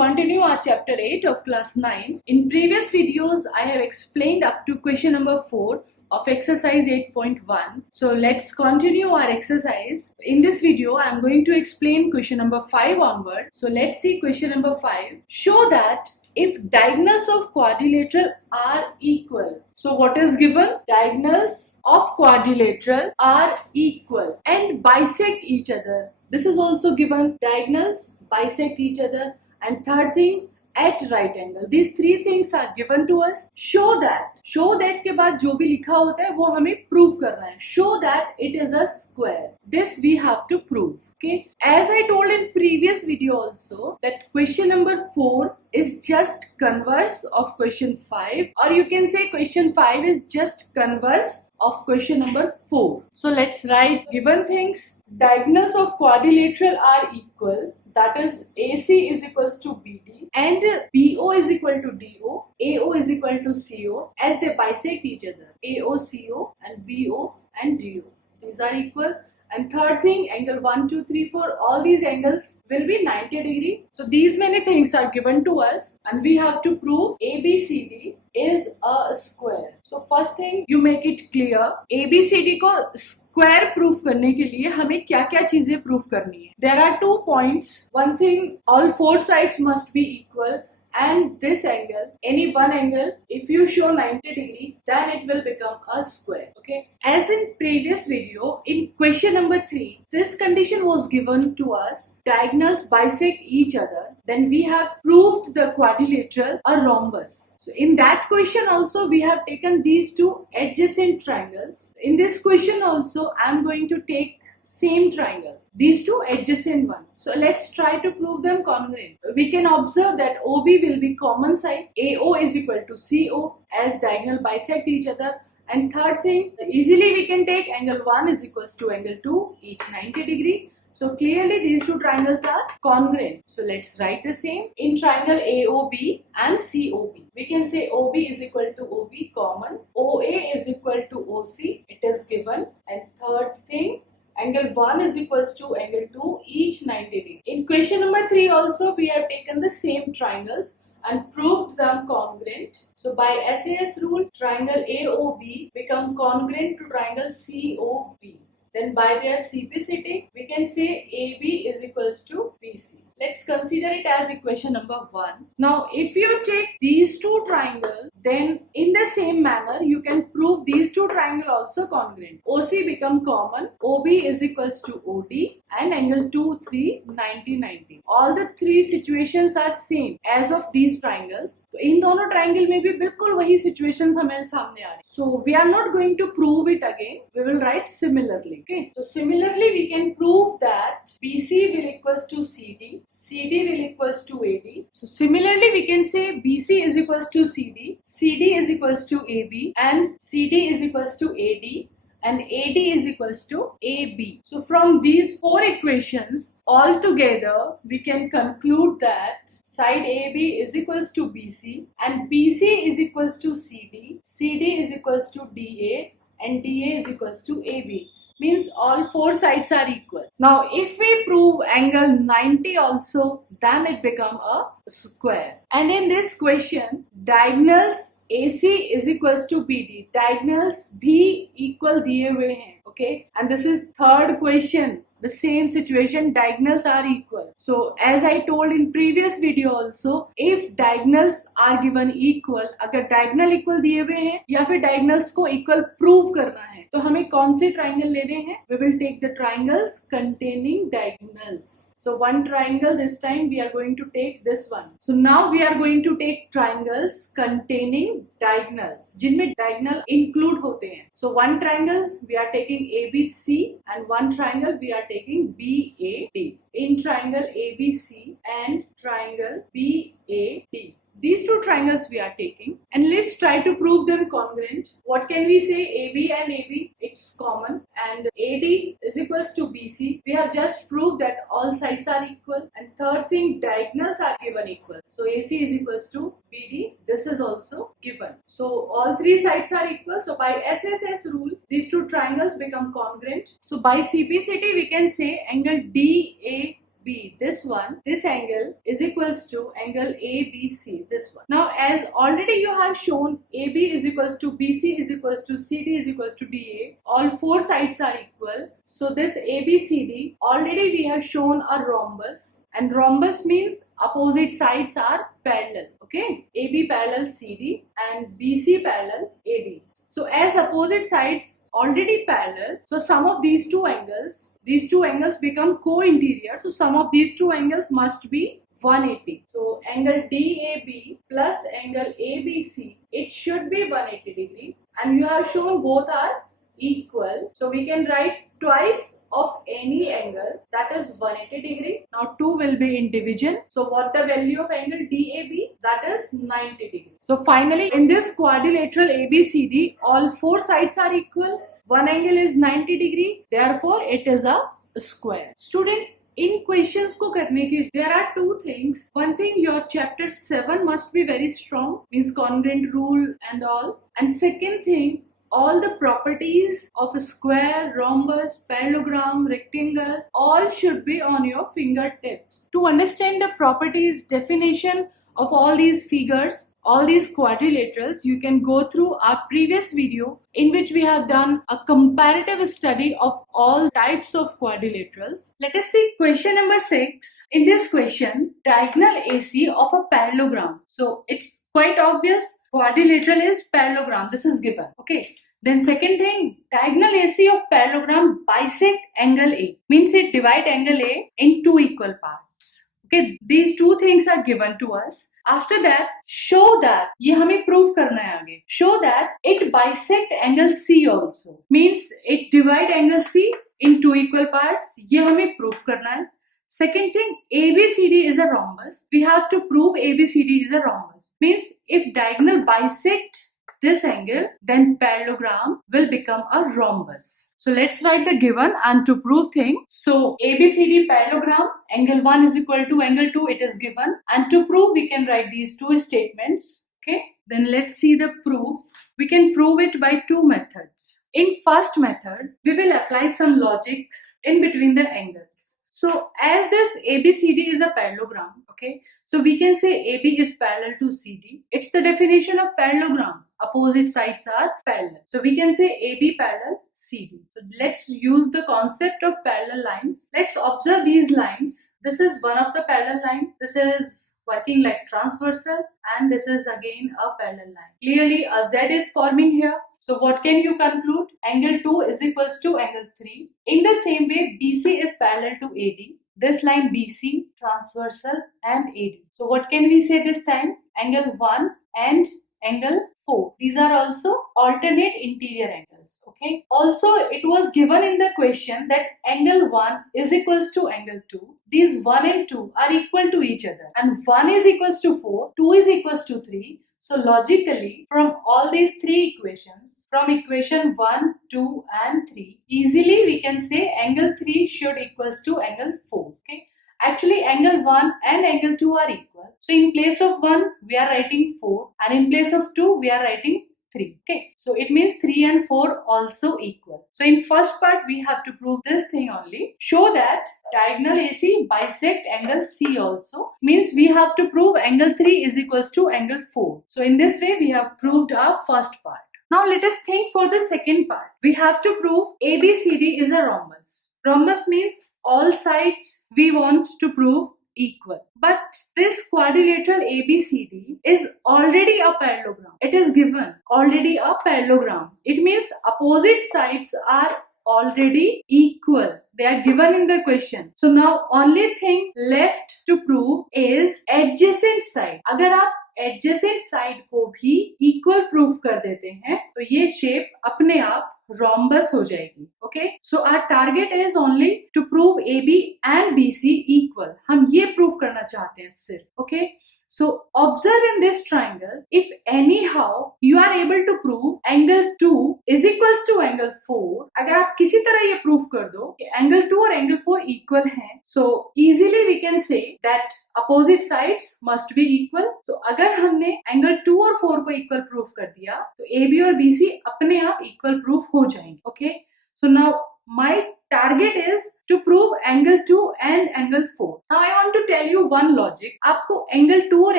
continue our chapter 8 of class 9. In previous videos, I have explained up to question number 4 of exercise 8.1. So let's continue our exercise. In this video, I am going to explain question number 5 onward. So let's see question number 5. Show that if diagonals of quadrilateral are equal. So what is given? Diagonals of quadrilateral are equal and bisect each other. This is also given. Diagonals bisect each other. And third thing, at right angle. These three things are given to us. Show that के बाद जो भी लिखा होता है वो हमें prove करना है. Show that it is a square. This we have to prove. Okay. As I told in previous video also that question number 4 is just converse of question 5, or you can say question 5 is just converse of question number 4. So let's write given things. Diagonals of quadrilateral are equal. That is AC is equals to BD and BO is equal to DO, AO is equal to CO as they bisect each other. AO, CO and BO and DO. These are equal. And third thing, angle 1, 2, 3, 4, all these angles will be 90 degree. So these many things are given to us and we have to prove ABCD is a square. So first thing, you make it clear. ABCD को square proof करने के लिए हमें क्या क्या चीजें proof करनी है. There are 2 points. One thing, all 4 sides must be equal. And this angle, any one angle, if you show 90 degree, then it will become a square. Okay. As in previous video, in question number 3, this condition was given to us. Diagonals bisect each other. Then we have proved the quadrilateral a rhombus. So in that question also, we have taken these two adjacent triangles. In this question also, I am going to take same triangles, these two adjacent ones. So let's try to prove them congruent. We can observe that OB will be common side, AO is equal to CO as diagonal bisect each other. And third thing, easily we can take angle 1 is equals to angle 2, each 90 degree. So clearly these two triangles are congruent. So let's write the same. In triangle AOB and COB, we can say OB is equal to OB common, OA is equal to OC, it is given. And third thing, angle 1 is equals to angle 2, each 90 degree. In question number 3 also, we have taken the same triangles and proved them congruent. So by SAS rule, triangle AOB become congruent to triangle COB. Then by their CPCT, we can say AB is equals to BC. Let's consider it as equation number 1. Now, if you take these two triangles, then in the same manner, you can prove these two triangles also congruent. OC become common, OB is equals to OD and angle 2, 3, 90, 90. All the three situations are same as of these triangles. So, in दोनों triangle में भी बिल्कुल वही situations हमारे सामने आ रही. So, we are not going to prove it again. We will write similarly. Okay. So, similarly, we can prove that BC will equals to CD. CD will equals to AD. So similarly, we can say BC is equals to CD, CD is equals to AB, and CD is equals to AD, and AD is equals to AB. So from these 4 equations, all together, we can conclude that side AB is equals to BC, and BC is equals to CD, CD is equals to DA, and DA is equals to AB. Means all 4 sides are equal. Now if we prove angle 90 also, then it become a square. And in this question, diagonals AC is equals to BD. Diagonals B equal दिए हुए हैं. Okay. And this is third question. The same situation, diagonals are equal. So as I told in previous video also, if diagonals are given equal, अगर diagonal equal दिए हुए हैं या फिर diagonals को equal prove करना है, तो हमें कौन से triangle लेने हैं? We will take the triangles containing diagonals. So one triangle this time we are going to take this one. So now we are going to take triangles containing diagonals, जिनमें diagonal include होते हैं. So one triangle we are taking ABC and one triangle we are taking BAD. In triangle ABC and triangle BAD. These two triangles we are taking and let's try to prove them congruent. What can we say? AB and AB, it's common, and AD is equals to BC. We have just proved that all sides are equal, and third thing, diagonals are given equal. So AC is equals to BD. This is also given. So all 3 sides are equal. So by SSS rule, these two triangles become congruent. So by CPCT we can say angle DA B, this one, this angle is equals to angle ABC, this one. Now as already you have shown AB is equals to BC is equals to CD is equals to DA, all four sides are equal. So this ABCD, already we have shown a rhombus, and rhombus means opposite sides are parallel. Okay, AB parallel CD and BC parallel AD. So as opposite sides already parallel, so sum of these two angles become co-interior. So sum of these two angles must be 180. So angle DAB plus angle ABC, it should be 180 degree, and you have shown both are equal. So we can write twice of any angle, that is 180 degree. Now 2 will be in division. So what the value of angle DAB? That is 90 degree. So finally in this quadrilateral ABCD, all four sides are equal. One angle is 90 degree. Therefore it is a square. Students, in questions ko karne ke there are two things. One thing, your chapter 7 must be very strong, means congruent rule and all. And second thing, all the properties of a square, rhombus, parallelogram, rectangle, all should be on your fingertips. To understand the properties, definition of all these figures, all these quadrilaterals, you can go through our previous video in which we have done a comparative study of all types of quadrilaterals. Let us see question number 6. In this question, diagonal AC of a parallelogram. So it's quite obvious, quadrilateral is parallelogram. This is given. Okay. Then second thing, diagonal AC of parallelogram bisect angle A. Means it divide angle A in two equal parts. Okay, these two things are given to us. After that, show that, ये हमें prove करना है आगे. Show that it bisect angle C also. Means it divide angle C in two equal parts. ये हमें prove करना है. Second thing, ABCD is a rhombus. We have to prove ABCD is a rhombus. Means if diagonal bisect this angle, then parallelogram will become a rhombus. So let's write the given and to prove thing. So ABCD parallelogram, angle 1 is equal to angle 2, it is given. And to prove, we can write these two statements. Okay. Then let's see the proof. We can prove it by two methods. In first method, we will apply some logics in between the angles. So as this ABCD is a parallelogram, okay, so we can say AB is parallel to CD. It's the definition of parallelogram. Opposite sides are parallel. So we can say AB parallel CD. So let's use the concept of parallel lines. Let's observe these lines. This is one of the parallel line. This is working like transversal, and this is again a parallel line. Clearly a Z is forming here. So what can you conclude? Angle 2 is equals to angle 3. In the same way, BC is parallel to AD. This line BC, transversal and AD. So what can we say this time? Angle 1 and angle 4. These are also alternate interior angles. Okay. Also, it was given in the question that angle 1 is equals to angle 2. These 1 and 2 are equal to each other. And 1 is equals to 4, 2 is equals to 3. So logically, from all these three equations, from equation 1, 2 and 3, easily we can say angle 3 should equals to angle 4. Okay. Actually, angle 1 and angle 2 are equal. So in place of 1, we are writing 4, and in place of 2, we are writing 3. Okay. So it means 3 and 4 also equal. So in first part, we have to prove this thing only. Show that diagonal AC bisect angle C also. Means we have to prove angle 3 is equals to angle 4. So in this way, we have proved our first part. Now let us think for the second part. We have to prove ABCD is a rhombus. Rhombus means all sides we want to prove equal. But this quadrilateral ABCD is already a parallelogram. It is given already a parallelogram. It means opposite sides are already equal. They are given in the question. So now only thing left to prove is adjacent side. अगर आप adjacent side को भी equal proof कर देते हैं तो ये shape अपने आप rhombus हो जाएगी. Okay? So our target is only to prove AB and BC equal. हम ये prove करना चाहते हैं सिर्फ. Okay? So observe in this triangle, if anyhow you are able to prove angle 2 is equals to angle 4, अगर आप किसी तरह ये prove कर दो कि angle 2 और angle 4 equal हैं, so easily we can say that opposite sides must be equal. So अगर हमने angle 2 और 4 को equal prove कर दिया, तो AB और BC अपने आप equal proof हो जाएंगे. Okay? So now my target is to prove angle 2 and angle 4. Now I want to tell you one logic. आपको angle 2 और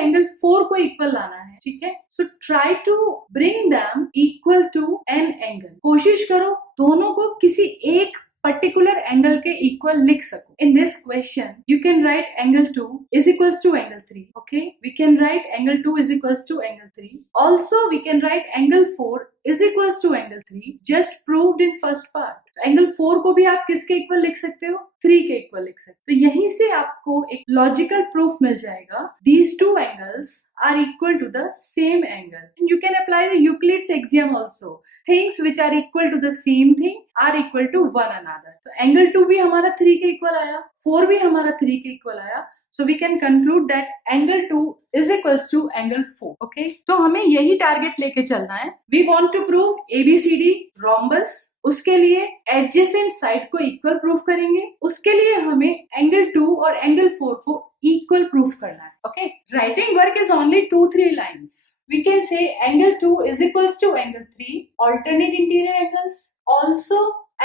angle 4 को equal लाना है, ठीक है? So try to bring them equal to an angle. कोशिश करो दोनों को किसी एक particular angle के equal लिख सको. In this question, you can write angle 2 is equals to angle 3. Okay, we can write angle 2 is equals to angle 3. Also, we can write angle 4 is equals to angle 3. Just proved in first part. Angle 4 को भी आप किसके equal लिख सकते हो? 3 के equal लिख सकते हो. तो यहीं से आपको एक लॉजिकल प्रूफ मिल जाएगा. These two angles are equal to the same angle. And you can apply the Euclid's axiom also. Things which are equal to the same thing are equal to one another. तो angle 2 भी हमारा 3 के equal आया, 4 भी हमारा 3 के equal आया. So we can conclude that angle 2 is equals to angle 4. Okay? तो हमें यही टारगेट लेके चलना है. We want to prove ABCD rhombus. उसके लिए adjacent side को equal proof करेंगे. उसके लिए हमें angle 2 और angle 4 को equal proof करना है. Okay? Writing work is only 2-3 lines. We can say angle 2 is equals to angle 3, alternate interior angles. Also,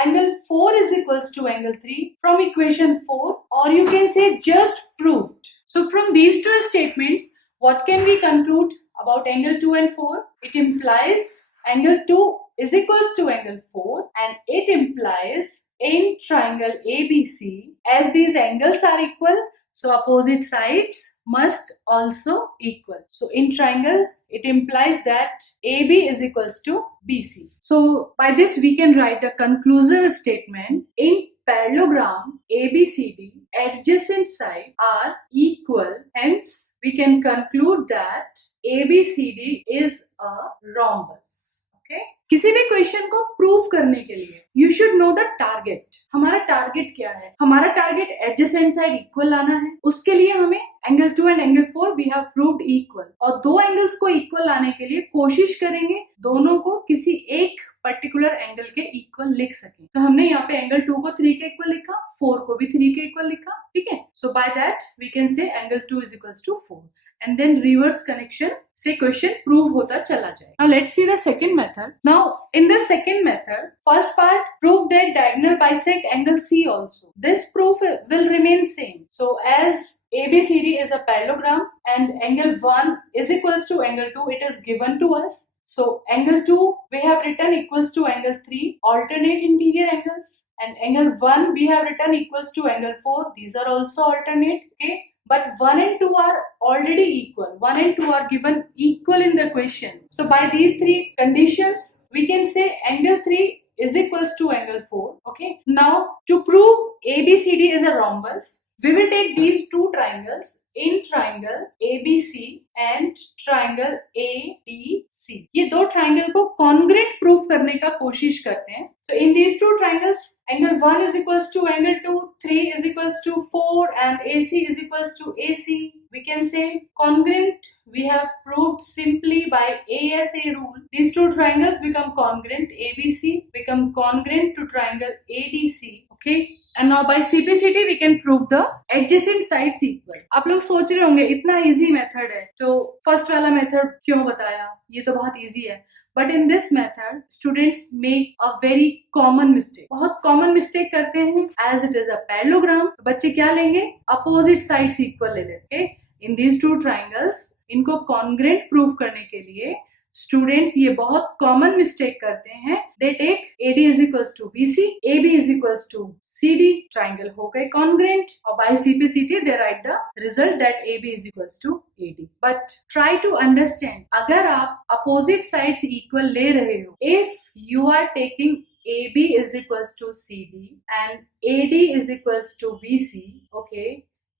angle 4 is equals to angle 3 from equation 4, or you can say just proved. So from these two statements, what can we conclude about angle 2 and 4? It implies angle 2 is equals to angle 4, and it implies in triangle ABC, as these angles are equal, so opposite sides must also equal. So in triangle, it implies that AB is equals to BC. So by this we can write the conclusive statement. In parallelogram ABCD, adjacent sides are equal. Hence, we can conclude that ABCD is a rhombus. Okay? किसी भी question को prove करने के लिए you should know the target. हमारा target क्या है? हमारा टारगेट एडजेसेंट साइड इक्वल लाना है. उसके लिए हमें angle 2 and angle 4 we have proved equal, और दो एंगल्स को इक्वल लाने के लिए कोशिश करेंगे दोनों को किसी एक पर्टिकुलर एंगल के इक्वल लिख सकें. तो हमने यहाँ पे एंगल 2 को 3 के इक्वल लिखा, 4 को भी 3 के इक्वल लिखा. ठीक है? So by that we can say angle 2 is equals to 4. and then reverse connection से question prove होता चला जाए. Now let's see the second method. Now in the second method, first part prove that diagonal bisect angle C also. This proof will remain same. So as ABCD is a parallelogram and angle 1 is equals to angle 2, it is given to us. So angle 2 we have written equals to angle 3, alternate interior angles, and angle 1 we have written equals to angle 4. These are also alternate. Okay. But 1 and 2 are already equal. 1 and 2 are given equal in the question. So by these three conditions, we can say angle 3 is equals to angle 4. Okay. Now to prove ABCD is a rhombus, we will take these two triangles in triangle ABC and triangle ADC. ये दो triangle को congruent proof करने का कोशिश करते हैं. So in these two triangles, angle 1 is equals to angle 2, 3 is equals to 4, and AC is equals to AC. We can say congruent. We have proved simply by ASA rule. These two triangles become congruent. ABC become congruent to triangle ADC. Okay. And now by CPCT we can prove the adjacent sides equal. आप लोग सोच रहे होंगे इतना easy method है तो first वाला method क्यों बताया? ये तो बहुत easy है. But in this method, students make a very common mistake. बहुत common mistake करते हैं. As it is a parallelogram, तो बच्चे क्या लेंगे? Opposite sides equal ले लेते हैं. In these two triangles, इनको congruent prove करने के लिए स्टूडेंट्स ये बहुत कॉमन मिस्टेक करते हैं. They take AD is equals to BC, AB is equals to CD, triangle हो गए कॉन्ग्रेंट, और by CPCT they write the result that AB is equals to AD. But try to understand, अगर आप opposite sides equal ले रहे हो, if you are taking AB is equals to CD and AD is equals to BC, okay,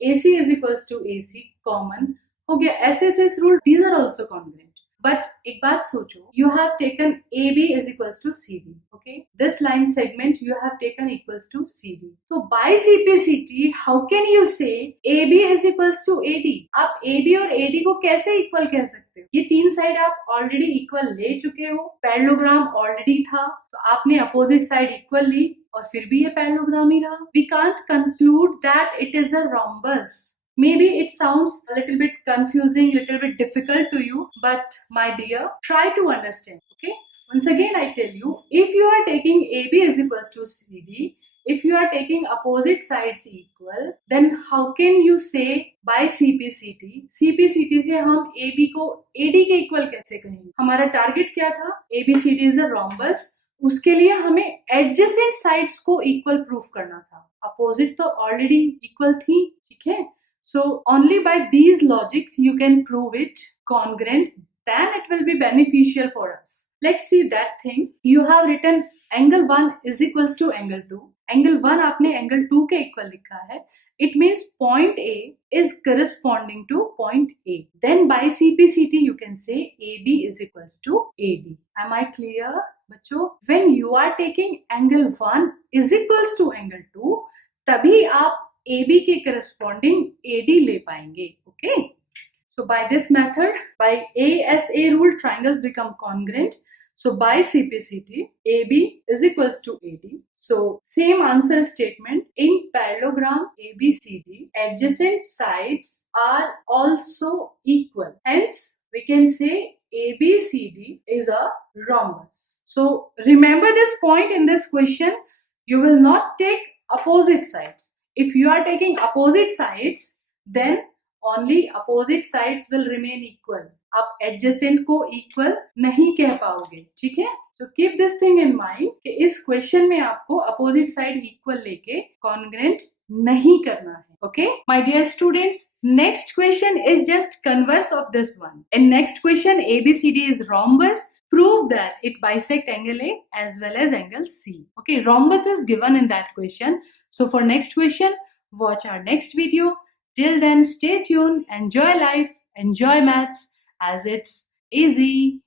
AC is equals to AC, common हो गया. SSS rule, these are also congruent. But एक बात सोचो, you have taken AB is equals to CD, okay? This line segment you have taken equals to CD. So by CPCT, how can you say AB is equals to AD? आप AB और AD को कैसे equal कह सकते हो? ये तीन side आप already equal ले चुके हो, parallelogram already था, तो आपने opposite side equal ली, और फिर भी ये parallelogram ही रहा. We can't conclude that it is a rhombus. Maybe it sounds a little bit confusing, little bit difficult to you, but my dear, try to understand, okay? Once again, I tell you, if you are taking AB is equals to CD, if you are taking opposite sides equal, then how can you say by CPCT? CPCT से हम AB को AD के equal कैसे कहेंगे? हमारा target क्या था? ABCD is a rhombus, उसके लिए हमें एडजेसेंट साइड्स को इक्वल प्रूफ करना था, अपोजिट तो ऑलरेडी इक्वल थी, ठीक है? So only by these logics you can prove it congruent, then it will be beneficial for us. Let's see that thing. You have written angle 1 is equals to angle 2. Angle 1 आपने angle 2 के equal लिखा है. It means point A is corresponding to point A. Then by CPCT you can say AB is equals to AD. Am I clear, बच्चों? When you are taking angle 1 is equals to angle 2, तभी आप AB के corresponding AD ले पाएंगे. Okay. So by this method, by ASA rule, triangles become congruent. So by CPCT, AB is equals to AD. So same answer statement in parallelogram ABCD, adjacent sides are also equal. Hence, we can say ABCD is a rhombus. So remember this point in this question. You will not take opposite sides. If you are taking opposite sides, then only opposite sides will remain equal. आप adjacent को equal नहीं कह पाओगे, ठीक है? So keep this thing in mind कि इस question में आपको opposite side equal लेके congruent नहीं करना है. Okay, my dear students, next question is just converse of this one. In next question, ABCD is rhombus. Prove that it bisect angle A as well as angle C. Okay, rhombus is given in that question. So for next question, watch our next video. Till then, stay tuned, enjoy life, enjoy maths as it's easy.